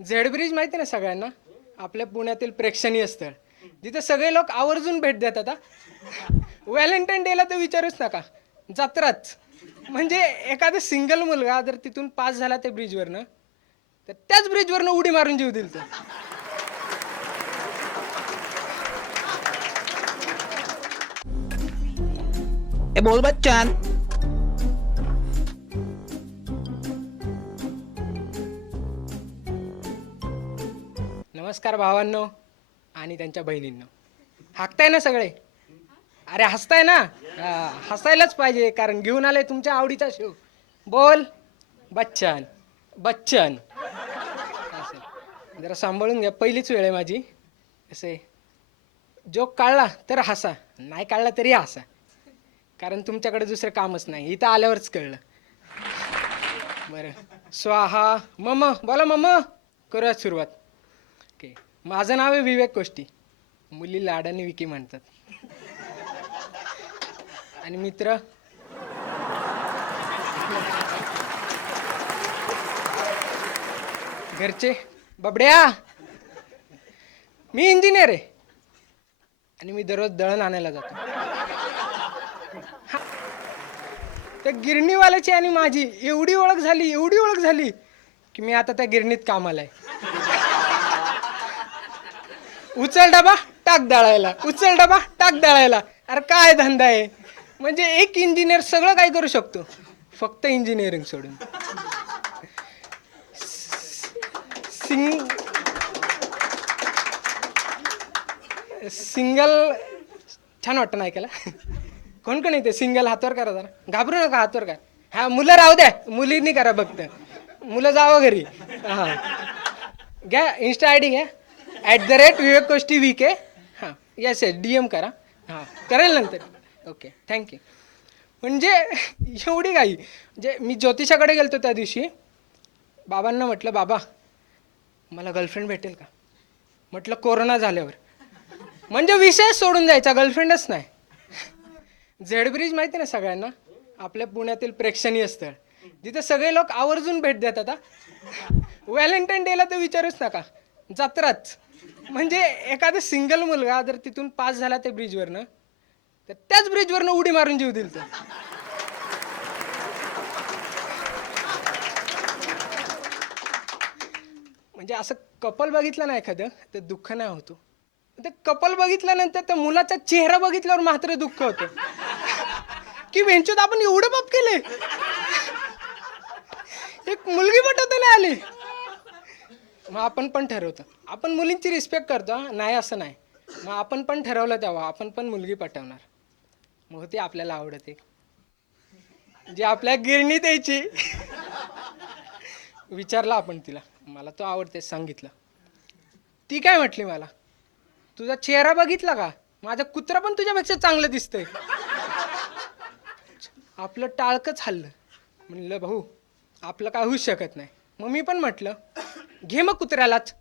Z bridge माहिती ना सगळ्यांना, आपल्या पुण्यातील प्रेक्षणीय स्थळ जिथे सगळे लोक आवर्जून भेट देतात. व्हॅलेंटाईन डेला तर विचारूच नका, जत्राच. म्हणजे एखादा सिंगल मुलगा जर तिथून पास झाला त्या ब्रिजवरनं, तर त्याच ब्रिजवरनं उडी मारून जीव दिल तो. ए बोल बच्चन. नमस्कार भावांनो आणि त्यांच्या बहिणींनो. हाकताय ना सगळे? अरे हसताय ना? हसायलाच पाहिजे, कारण घेऊन आले तुमच्या आवडीचा शो. बोल बच्चन बच्चन. असं जरा सांभाळून घ्या, पहिलीच वेळ आहे माझी. असे जोक काढला तर हसा, नाही काढला तरी हसा, कारण तुमच्याकडे दुसरं कामच नाही. इथं आल्यावरच कळलं. बरं, स्वाहा मम बोला मम. करूया सुरुवात. ओके, माझं नाव आहे विवेक कोष्टी, मुली लाडाने विकी म्हणतात. आणि मित्र घरचे बबड्या. मी इंजिनियर आहे आणि मी दररोज दळण आणायला जातो. त्या गिरणीवाल्याची आणि माझी एवढी ओळख झाली की मी आता त्या गिरणीत कामाला आहे. उचल डबा टाक दळायला, उचल डबा टाक दळायला. अरे काय धंदा आहे. म्हणजे एक इंजिनियर सगळं काय करू शकतो, फक्त इंजिनिअरिंग सोडून. सिंगल छान वाटतं ना ऐकायला. कोण कोण येते सिंगल? हातवर करा जरा, घाबरू नका, हातवर करा. हा, मुलं राहू द्या, मुलींनी करा फक्त. मुलं जावं घरी. हां, घ्या इन्स्टा आय डी घ्या, @विवेक कोष्टी VK. हां येस DM करा. हां करेल नंतर. Okay thank you. म्हणजे एवढी काही, म्हणजे मी ज्योतिषाकडे गेलतो त्या दिवशी. बाबांना म्हटलं, बाबा मला गर्लफ्रेंड भेटेल का? म्हटलं कोरोना झाल्यावर. म्हणजे विषय सोडून जायचा, गर्लफ्रेंडच नाही. झेड ब्रिज माहिती ना सगळ्यांना, आपल्या पुण्यातील प्रेक्षणीय स्थळ जिथे सगळे लोक आवर्जून भेट देतात. व्हॅलेंटाईन डेला तर विचारूच नका, जत्राच. म्हणजे एखादा सिंगल मुलगा जर तिथून पास झाला त्या ब्रिजवरनं, तर त्याच ब्रिजवरनं उडी मारून जीव दिल तो. म्हणजे असं कपल बघितलं ना एखादं तर दुःख नाही होतो. ते कपल बघितल्यानंतर त्या मुलाचा चेहरा बघितल्यावर मात्र दुःख होतं की वेंचूत आपण एवढं पाप केले, एक मुलगी पटवता नाही आली. मग आपण पण ठरवतो, आपण मुलींची रिस्पेक्ट करतो. नाही असं नाही, मग आपण पण ठरवलं तेव्हा आपण पण मुलगी पटवणार. मग ती आपल्याला आवडते, जी आपल्या गिरणीत यायची. विचारलं आपण तिला, मला तो आवडते सांगितलं. ती काय म्हटली मला, तुझा चेहरा बघितला का, माझा कुत्रा पण तुझ्यापेक्षा चांगलं दिसतंय. आपलं टाळकंच हल्लं. म्हणलं भाऊ आपलं काय होऊच शकत नाही. मग मी पण म्हटलं घे मग कुत्र्यालाच.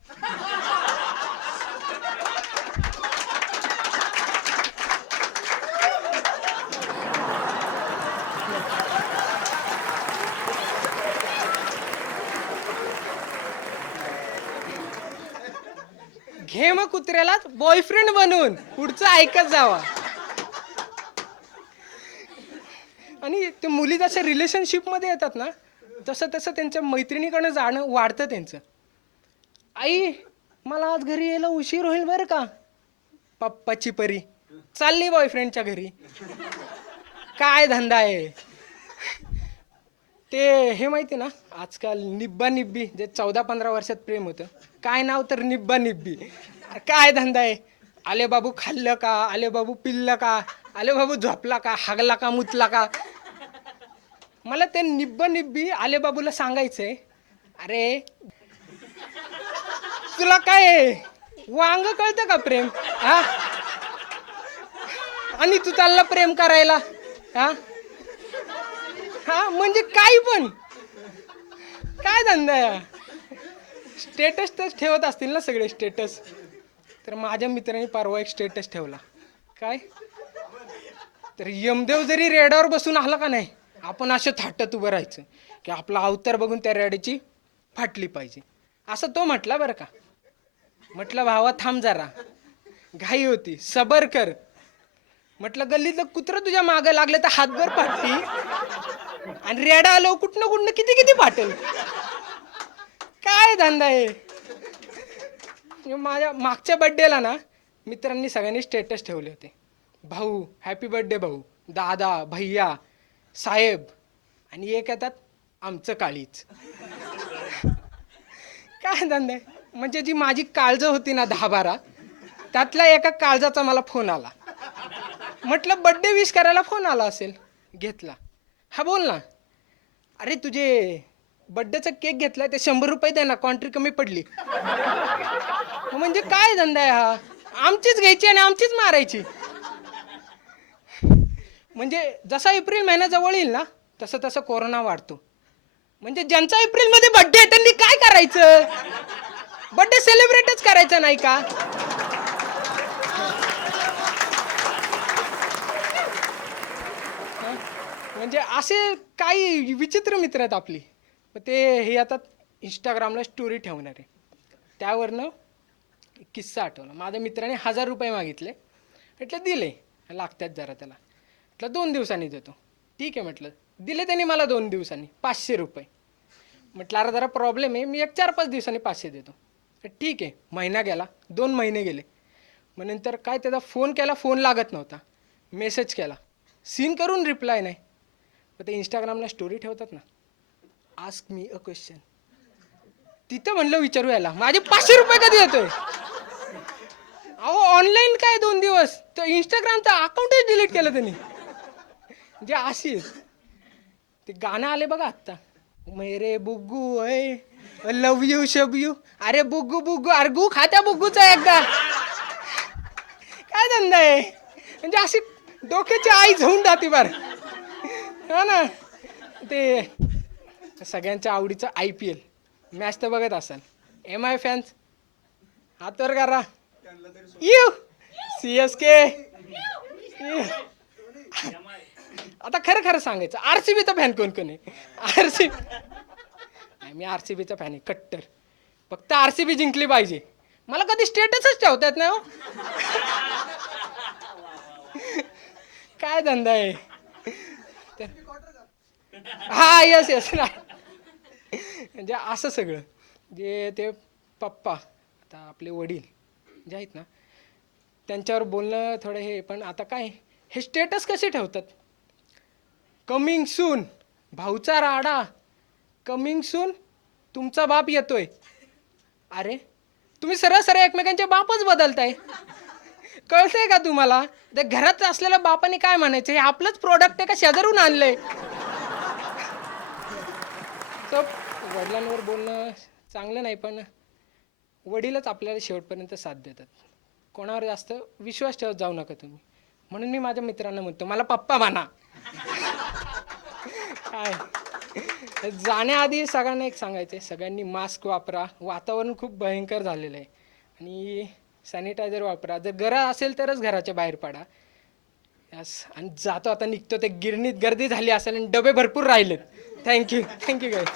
घे मग कुत्र्यालाच बॉयफ्रेंड बनवून, पुढचं ऐकत जावा. आणि ते मुली जसं रिलेशनशिपमध्ये येतात ना, तसं तसं त्यांच्या मैत्रिणीकडनं जाणं वाढतं त्यांचं. आई मला आज घरी यायला उशीर होईल बरं का. पप्पाची परी चालली बॉयफ्रेंडच्या घरी. काय धंदा आहे ते. हे माहिती ना, आजकाल निब्बा निब्बी, जे 14-15 वर्षात प्रेम होतं, काय नाव तर निब्बा निब्बी. काय धंदा आहे. आले बाबू खाल्लं का, आले बाबू पिल्लं का, आले बाबू झोपला का, हागला का, मुतला का. मला ते निब्बा निब्बी आले बाबूला सांगायचंय, अरे तुला काय वांग कळतं का प्रेम? हा, आणि तू चालला प्रेम करायला. हा हा, म्हणजे काही पण. काय धंदा आहे. स्टेटस तर ठेवत असतील ना सगळे स्टेटस. तर माझ्या मित्राने परवा एक स्टेटस ठेवला. काय तर यमदेव जरी रेड्यावर बसून आला का नाही, आपण असं थाटत उभं राहायचं की आपला अवतार बघून त्या रेड्याची फाटली पाहिजे. असं तो म्हटला बरं का. म्हटलं भावा थांब जरा, घाई होती, सबर कर. म्हटलं गल्लीतलं कुत्रं तुझ्या मागं लागलं तर हातभर पाटती, आणि रेडा आलो कुठनं कुठनं किती किती पाटेल. काय धंदा आहे. माझ्या मागच्या बड्डेला ना मित्रांनी सगळ्यांनी स्टेटस ठेवले होते, भाऊ हॅपी बर्थडे भाऊ, दादा भैया साहेब, आणि एक येतात आमचं काळीच. काय धंदा आहे. म्हणजे जी माझी काळजं होती ना 10-12, त्यातल्या एका काळजाचा मला फोन आला. म्हटलं बड्डे विश करायला फोन आला असेल, घेतला. हा बोल ना. अरे तुझे बड्डेचा केक घेतलाय ते 100 रुपये दे ना, कॉन्ट्री कमी पडली. म्हणजे काय धंदा आहे हा. आमचीच घ्यायची आणि आमचीच मारायची. म्हणजे जसा एप्रिल महिना जवळ येईल ना तसं तसं कोरोना वाढतो. म्हणजे ज्यांचा एप्रिलमध्ये बड्डे आहे त्यांनी काय करायचं. बड्डे सेलिब्रेटच करायचं नाही का. म्हणजे असे काही विचित्र मित्र आहेत आपली. ते हे आता इंस्टाग्रामला स्टोरी ठेवणार आहे. त्यावरनं किस्सा आठवला. माझ्या मित्राने 1000 रुपये मागितले. म्हटलं दिले, लागतात जरा त्याला. म्हटलं 2 दिवसांनी देतो. ठीक आहे म्हटलं. दिले त्यांनी मला 2 दिवसांनी 500 रुपये. म्हटलं अरे जरा प्रॉब्लेम आहे, मी 4-5 दिवसांनी 500 देतो. ठीक आहे. महिना गेला, 2 महिने गेले. मग नंतर काय त्याचा फोन केला, फोन लागत नव्हता. मेसेज केला, सीन करून रिप्लाय नाही. मग ते इंस्टाग्रामला स्टोरी ठेवतात ना, आस्क मी अ क्वेश्चन. तिथं म्हणलं विचारू याला माझे 500 रुपये कधी येतोय. अहो ऑनलाईन काय 2 दिवस, तर इंस्टाग्रामचा अकाउंटच डिलीट केलं त्यांनी. म्हणजे अशी ते गाणं आले बघा आत्ता, मेरे बुग्गू अय लव यू शब यू. अरे बुग्गू बुग्गू, अरे गु खात्या बुग्गूचा एकदा. काय धंदा आहे. म्हणजे अशी डोक्याची आई होऊन जाते बरं. हा ना. ते सगळ्यांच्या आवडीचं IPL मॅच तर बघत असाल. MI फॅन्स हातवर करा. You CSK. आता खरं खरं सांगायचं, RCBचा फॅन कोण कोण आहे. मी RCBचा फॅन आहे कट्टर. फक्त RCB जिंकली पाहिजे. मला कधी स्टेटसच ठेवता येत नाही हो. काय धंदा आहे. हा यस यस. म्हणजे असं सगळं जे ते पप्पा आता आपले वडील जे आहेत ना त्यांच्यावर बोलणं थोडं हे. पण आता काय हे स्टेटस कसे ठेवतात, कमिंग सून भाऊचा राडा, कमिंग सून तुमचा बाप येतोय. अरे तुम्ही सरळ सरळ एकमेकांचे बापच बदलताय. कळतंय का तुम्हाला. ते घरात असलेल्या बापाने काय म्हणायचं, हे आपलंच प्रोडक्ट आहे का शेजारून आणलंय. तर वडिलांवर बोलणं चांगलं नाही, पण वडीलच आपल्याला शेवटपर्यंत साथ देतात. कोणावर जास्त विश्वास ठेवत जाऊ नका तुम्ही. म्हणून मी माझ्या मित्रांना म्हणतो मला पप्पा म्हणा. काय जाण्याआधी सगळ्यांना एक सांगायचं आहे, सगळ्यांनी मास्क वापरा. वातावरण खूप भयंकर झालेलं आहे आणि सॅनिटायझर वापरा. जर गरज असेल तरच घराच्या बाहेर पडा. यस. आणि जातो आता निघतो. ते गिरणीत गर्दी झाली असेल आणि डबे भरपूर राहिलेत. Thank you guys.